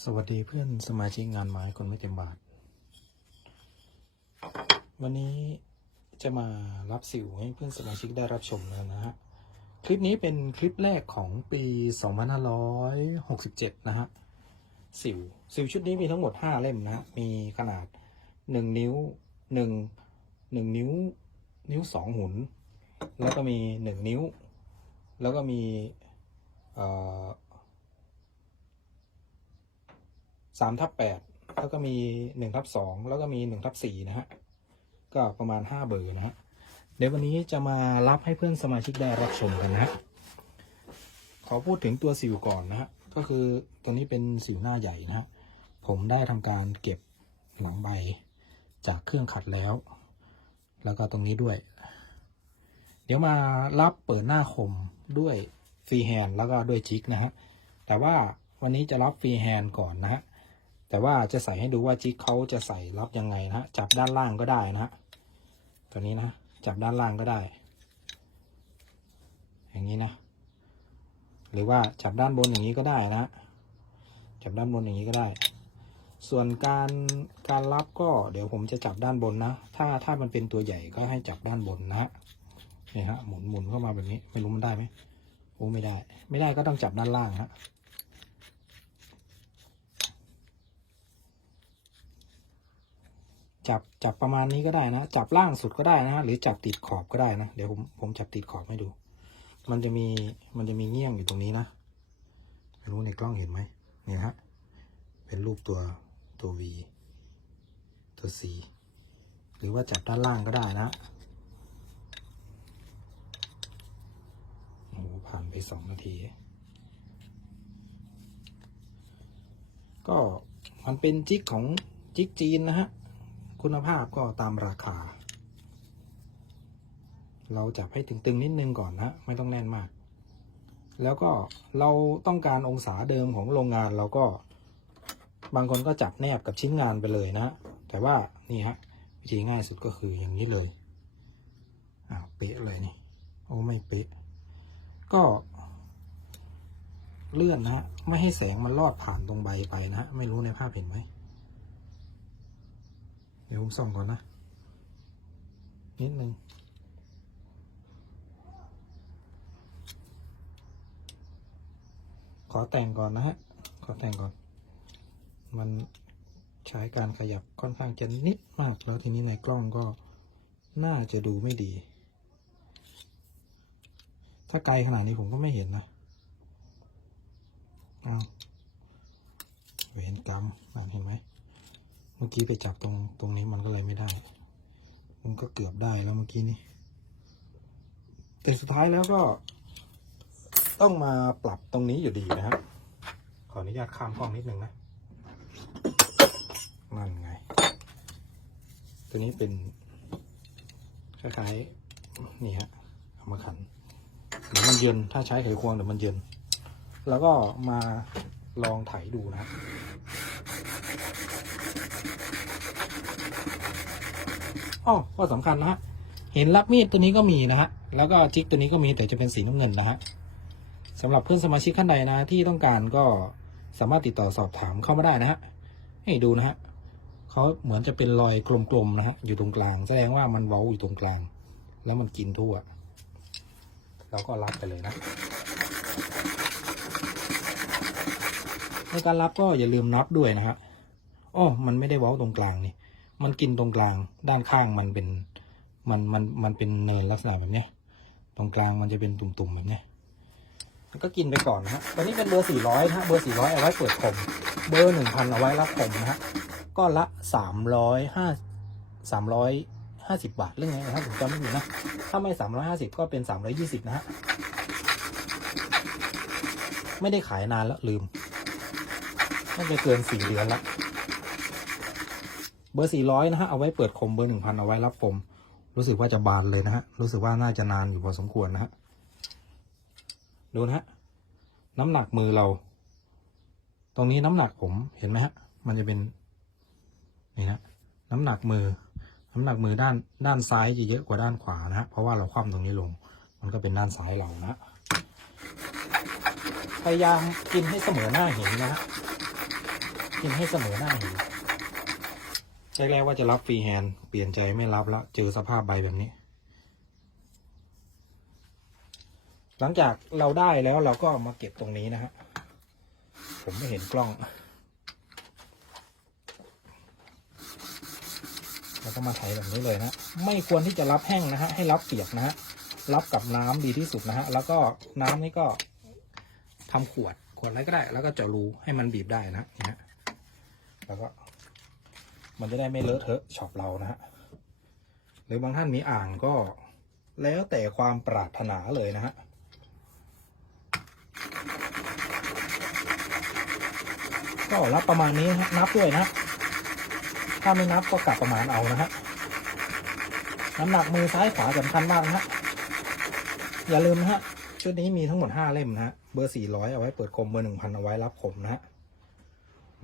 สวัสดีเพื่อนสมาชิกงานไม้คนไม่เต็มบาท วันนี้จะมารับสิวให้เพื่อนสมาชิกได้รับชมแล้วนะฮะ คลิปนี้เป็นคลิปแรกของปี 2567 นะฮะ สิว สิวชุดนี้มีทั้งหมด 5 เล่มนะฮะมีขนาด 1 นิ้ว 1 1 นิ้ว นิ้ว 2 หุน แล้วก็มี 1 นิ้ว แล้วก็มีเอ่อ สามทับแปดแล้วก็มีหนึ่งทับสองแล้วก็มีหนึ่งทับสี่นะฮะ ก็ประมาณห้าเบอร์นะฮะ เดี๋ยววันนี้จะมารับให้เพื่อนสมาชิกได้รับชมกันนะฮะ ขอพูดถึงตัวสิวก่อนนะฮะ ก็คือตัวนี้เป็นสิวหน้าใหญ่นะฮะ ผมได้ทำการเก็บหลังใบจากเครื่องขัดแล้ว แล้วก็ตรงนี้ด้วย เดี๋ยวมารับเปิดหน้าคมด้วยฟรีแฮนด์แล้วก็ด้วยจิกนะฮะ แต่ว่าวันนี้จะรับฟรีแฮนด์ก่อนนะฮะ แต่ว่าจะใส่ให้ดูว่าจิกเขาจะใส่รับยังไงนะฮะจับด้านล่างก็ได้นะฮะตัวนี้นะจับด้านล่างก็ได้ อย่างนี้นะ หรือว่าจับด้านบนอย่างนี้ก็ได้นะ จับด้านบนอย่างนี้ก็ได้ ส่วนการการรับก็เดี๋ยวผมจะจับด้านบนนะ ถ้าถ้ามันเป็นตัวใหญ่ก็ให้จับด้านบนนะฮะนี่ฮะหมุนหมุนเข้ามาแบบนี้ไม่รู้มันได้ไหมโอ้ไม่ได้ ไม่ได้ก็ต้องจับด้านล่างฮะ จับจับประมาณนี้ก็ได้นะ จับล่างสุดก็ได้นะฮะหรือจับติดขอบก็ได้นะ เดี๋ยวผมผมจับติดขอบให้ดู มันจะมีมันจะมีเงี้ยงอยู่ตรงนี้นะไม่รู้ในกล้องเห็นไหมเนี่ยฮะเป็นรูปตัวตัว V ตัว C หรือว่าจับด้านล่างก็ได้นะโอ้ผ่านไปสองนาที ก็มันเป็นจิกของจิกจีนนะฮะ คุณภาพก็ตามราคา เราจับให้ตึงๆนิดนึงก่อนนะ ไม่ต้องแน่นมาก แล้วก็เราต้องการองศาเดิมของโรงงานเราก็ บางคนก็จับแนบกับชิ้นงานไปเลยนะ แต่ว่านี่ฮะวิธีง่ายสุดก็คืออย่างนี้เลยอ้าวเป๊ะเลยนี่โอ้ไม่เป๊ะก็เลื่อนนะฮะ ไม่ให้แสงมันลอดผ่านตรงใบไปนะฮะ ไม่รู้ในภาพเห็นไหม ดี๋ยวผมส่องก่อนนะ นิดนึงขอแต่งก่อนนะฮะ ขอแต่งก่อน มันใช้การขยับค่อนข้างจะนิดมากแล้วทีนี้ในกล้องก็น่าจะดูไม่ดี ถ้าไกลขนาดนี้ผมก็ไม่เห็นนะเอาเวรกรรมเห็นไหม มื่อกี้ไปจับตรงตรงนี้มันก็เลยไม่ได้ มันก็เกือบได้แล้วเมื่อกี้นี้แต่สุดท้ายแล้วก็ ต้องมาปรับตรงนี้อยู่ดีนะครับ ขออนุญาตข้ามกล้องนิดนึงนะ นั่นไง ตัวนี้เป็นคล้ายๆนี่ฮะเอามาขันเดี๋ยวมันเย็นถ้าใช้ไขควงเดี๋ยวมันเย็น แล้วก็มาลองไถดูนะครับ อ๋อก็สำคัญนะฮะเห็นรับมีดตัวนี้ก็มีนะฮะแล้วก็จิกตัวนี้ก็มีแต่จะเป็นสีน้ำเงินนะฮะสำหรับเพื่อนสมาชิกท่านใดนะที่ต้องการก็สามารถติดต่อสอบถามเข้ามาได้นะฮะให้ดูนะฮะเขาเหมือนจะเป็นรอยกลมๆนะฮะอยู่ตรงกลาง แสดงว่ามันเว้าอยู่ตรงกลาง แล้วมันกินทั่วเราก็รับไปเลยนะ ในการรับก็อย่าลืมน็อตด้วยนะฮะอ้อมันไม่ได้เว้าตรงกลางนี่ มันกินตรงกลาง ด้านข้างมันเป็น มัน มัน มันเป็นเนินลักษณะแบบนี้ ตรงกลางมันจะเป็นตุ่มๆแบบนี้มันก็กินไปก่อนนะฮะ ตัวนี้เป็นเบอร์400นะฮะ เบอร์400เอาไว้เปิดคม เบอร์1,000เอาไว้รับคมนะฮะ ก็ละ305 350บบาทเรื่องไงนะครับผมจำไม่ผิดนะ ถ้าไม่350ก็เป็น320นะฮะ ไม่ได้ขายนานแล้วลืมน่าจะเกิน4เดือนแล้ว เบอร์400นะฮะเอาไว้เปิดคมเบอร์1,000เอาไว้รับคม รู้สึกว่าจะบานเลยนะฮะรู้สึกว่าน่าจะนานอยู่พอสมควรนะฮะดูนะฮะน้ำหนักมือเรา ตรงนี้น้ำหนักผมเห็นไหมฮะ มันจะเป็นนี่ฮะน้ำหนักมือ น้ำหนักมือด้านด้านซ้ายจะเยอะกว่าด้านขวานะฮะเพราะว่าเราคว่ำตรงนี้ลง มันก็เป็นด้านซ้ายเรานะพยายามกินให้เสมอหน้าเห็นนะฮะกินให้เสมอหน้าเหิน แรกๆว่าจะรับฟรีแฮนด์เปลี่ยนใจไม่รับแล้ว เจอสภาพใบแบบนี้ หลังจากเราได้แล้วเราก็มาเก็บตรงนี้นะฮะ ผมไม่เห็นกล้องแล้วก็มาไถแบบนี้เลยนะ ไม่ควรที่จะรับแห้งนะฮะ ให้รับเปียกนะฮะ รับกับน้ำดีที่สุดนะฮะ แล้วก็น้ำนี่ก็ทำขวด ขวดอะไรก็ได้ แล้วก็เจาะรูให้มันบีบได้นะฮะ แล้วก็ มันจะได้ไม่เลอะเทอะช็อปเรานะฮะหรือบางท่านมีอ่างก็แล้วแต่ความปรารถนาเลยนะฮะก็รับประมาณนี้นับด้วยนะ ถ้าไม่นับก็กลับประมาณเอานะฮะน้ำหนักมือซ้ายขวาสำคัญมากนะฮะอย่าลืมนะฮะชุดนี้มีทั้งหมดห้าเล่มนะฮะเบอร์สี่ร้อยเอาไว้เปิดคมเบอร์หนึ่งพันเอาไว้รับคมนะฮะ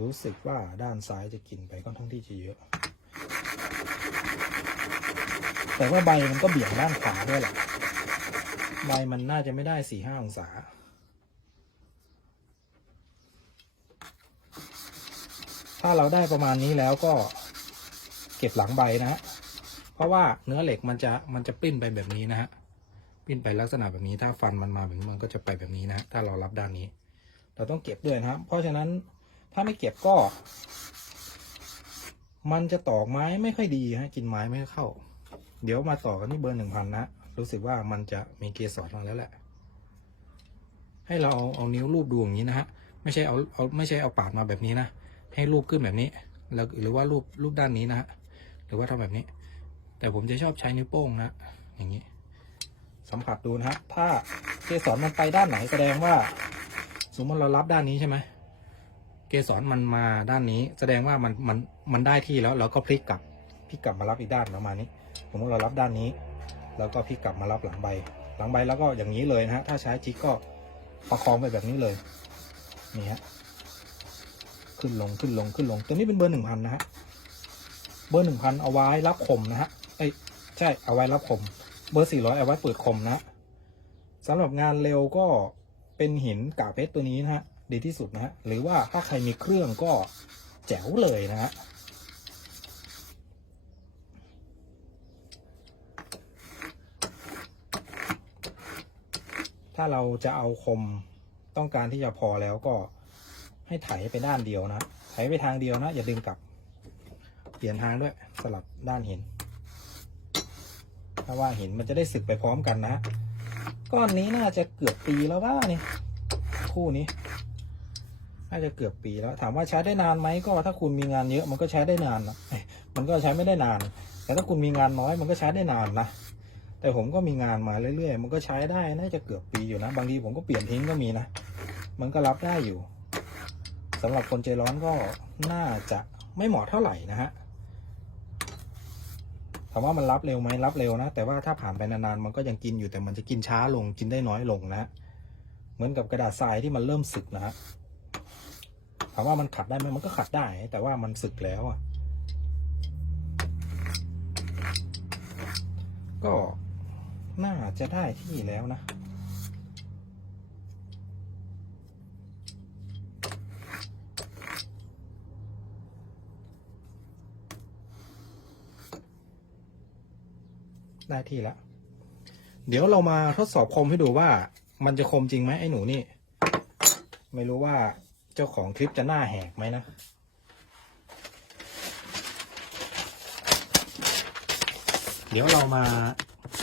รู้สึกว่าด้านซ้ายจะกินไปค่อนข้างที่จะเยอะ แต่ว่าใบมันก็เบี่ยงด้านขวาด้วยแหละ ใบมันน่าจะไม่ได้สี่ห้าองศา ถ้าเราได้ประมาณนี้แล้วก็เก็บหลังใบนะฮะ เพราะว่าเนื้อเหล็กมันจะมันจะปิ้นไปแบบนี้นะฮะ ปิ้นไปลักษณะแบบนี้ ถ้าฟันมันมาแบบนี้มันก็จะไปแบบนี้นะ ถ้าเรารับด้านนี้ เราต้องเก็บด้วยนะครับ เพราะฉะนั้น ถ้าไม่เก็บก็ มันจะตอกไม้ไม่ค่อยดีฮะกินไม้ไม่เข้า เดี๋ยวมาต่อกันที่เบอร์หนึ่งพันนะ รู้สึกว่ามันจะมีเกสรมาแล้วแหละ ให้เราเอาเอานิ้วรูปดูอย่างนี้นะฮะ ไม่ใช่เอาเอาไม่ใช่เอาปาดมาแบบนี้นะ ให้รูปขึ้นแบบนี้ แล้วหรือว่ารูปรูปด้านนี้นะฮะ หรือว่าทำแบบนี้ แต่ผมจะชอบใช้นิ้วโป้งนะ อย่างนี้ สัมผัสดูนะฮะ ถ้าเกสรมันไปด้านไหนแสดงว่า สมมติเรารับด้านนี้ใช่ไหม เกสรมันมาด้านนี้ แสดงว่ามันมันมันได้ที่แล้วเราก็พลิกกลับพลิกกลับมารับอีกด้านประมาณนี้สมมติเรารับด้านนี้ แล้วก็พลิกกลับมารับหลังใบ หลังใบแล้วก็อย่างนี้เลยนะฮะถ้าใช้จิ๊กก็ประคองไปแบบนี้เลยนี่ฮะขึ้นลงขึ้นลงขึ้นลงตัวนี้เป็นเบอร์หนึ่งพันนะฮะเบอร์หนึ่งพันเอาไว้รับคมนะฮะเอ้ยใช่เอาไว้รับคม เบอร์สี่ร้อยเอาไว้เปิดคมนะฮะสำหรับงานเร็วก็เป็นหินกาเพชรตัวนี้นะฮะ ดีที่สุดนะฮะหรือว่าถ้าใครมีเครื่องก็แจ๋วเลยนะฮะถ้าเราจะเอาคมต้องการที่จะพอแล้วก็ให้ไถไปด้านเดียวนะไถไปทางเดียวนะ อย่าดึงกลับ เปลี่ยนทางด้วยสลับด้านหิน ถ้าว่าหินมันจะได้สึกไปพร้อมกันนะก้อนนี้น่าจะเกือบปีแล้วว่านี่คู่นี้ น่าจะเกือบปีแล้ว ถามว่าใช้ได้นานไหมก็ถ้าคุณมีงานเยอะมันก็ใช้ได้นานนะมันก็ใช้ไม่ได้นาน แต่ถ้าคุณมีงานน้อยมันก็ใช้ได้นานนะแต่ผมก็มีงานมาเรื่อยๆ มันก็ใช้ได้น่าจะเกือบปีอยู่นะ บางทีผมก็เปลี่ยนทิ้งก็มีนะ มันก็รับได้อยู่สำหรับคนใจร้อนก็น่าจะไม่เหมาะเท่าไหร่นะฮะถามว่ามันรับเร็วไหมรับเร็วนะ แต่ว่าถ้าผ่านไปนานๆมันก็ยังกินอยู่แต่มันจะกินช้าลงกินได้น้อยลงนะ เหมือนกับกระดาษทรายที่มันเริ่มสึกนะฮะ ถามว่ามันขัดได้ไหมมันก็ขัดได้ แต่ว่ามันสึกแล้วอะ ก็น่าจะได้ที่แล้วนะได้ที่แล้ว เดี๋ยวเรามาทดสอบคมให้ดูว่า มันจะคมจริงไหมไอ้หนูนี่ ไม่รู้ว่า เจ้าของคลิปจะหน้าแหกไหมนะ เดี๋ยวเรามา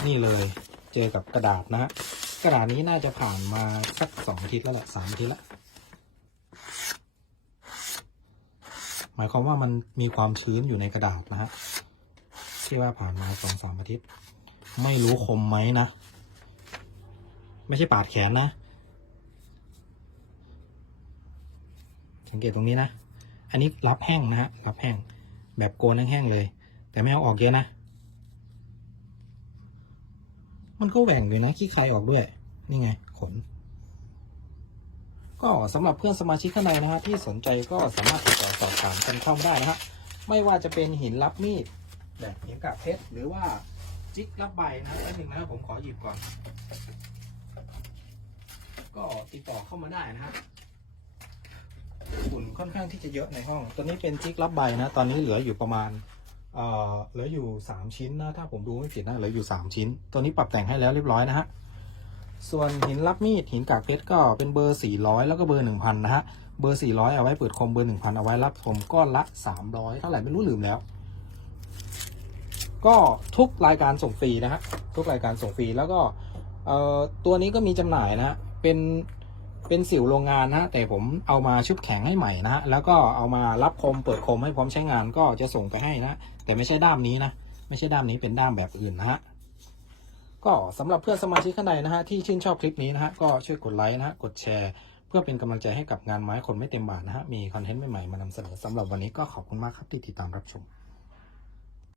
นี่เลย เจอกับกระดาษนะฮะกระดาษนี้น่าจะผ่านมาสักสองอาทิตย์แล้วแหละสามอาทิตย์ล้วหมายความว่ามันมีความชื้นอยู่ในกระดาษนะฮะที่ว่าผ่านมาสองสามอาทิตย์ ไม่รู้คมไหมนะ ไม่ใช่ปาดแขนนะ สังเกตตรงนี้นะ อันนี้รับแห้งนะฮะรับแห้ง แบบโกนแห้งๆเลย แต่ไม่เอาออกเยอะนะ มันก็แหว่งอยู่นะขี้ใครออกด้วย นี่ไง ขน ก็สำหรับเพื่อนสมาชิกข้างในนะฮะที่สนใจก็สามารถติดต่อสอบถามกันเข้ามาได้นะฮะไม่ว่าจะเป็นหินรับมีดแบบหินกาบเพชรหรือว่าจิกรับใบนะแป๊บนึงนะครับผมขอหยิบก่อน ก็ติดต่อเข้ามาได้นะฮะ ฝุ่นค่อนข้างที่จะเยอะในห้อง ตัวนี้เป็นจิ๊กรับใบนะ ตอนนี้เหลืออยู่ประมาณเอ่อเหลืออยู่สามชิ้นนะ ถ้าผมดูไม่ผิดนะ เหลืออยู่สามชิ้น ตัวนี้ปรับแต่งให้แล้วเรียบร้อยนะฮะ ส่วนหินรับมีดหินกากเพชรก็เป็นเบอร์ 400 แล้วก็เบอร์ 1,000 นะฮะ เบอร์ 400 เอาไว้เปิดคม เบอร์ 1,000 เอาไว้รับคมก้อนละ 300 เท่าไหร่ไม่รู้ลืมแล้ว ก็ทุกรายการส่งฟรีนะฮะ ทุกรายการส่งฟรี แล้วก็เอ่อตัวนี้ก็มีจำหน่ายนะฮะ เป็น เป็นสิวโรงงานนะแต่ผมเอามาชุบแข็งให้ใหม่นะฮะแล้วก็เอามารับคมเปิดคมให้พร้อมใช้งานก็จะส่งไปให้นะแต่ไม่ใช่ด้ามนี้นะไม่ใช่ด้ามนี้เป็นด้ามแบบอื่นนะฮะก็สำหรับเพื่อนสมาชิกข้างในนะฮะที่ชื่นชอบคลิปนี้นะฮะก็ช่วยกดไลค์นะฮะกดแชร์ เพื่อเป็นกำลังใจให้กับงานไม้คนไม่เต็มบาทนะฮะมีคอนเทนต์ใหม่ๆมานำเสนอสำหรับวันนี้ก็ขอบคุณมากครับที่ติดตามรับชม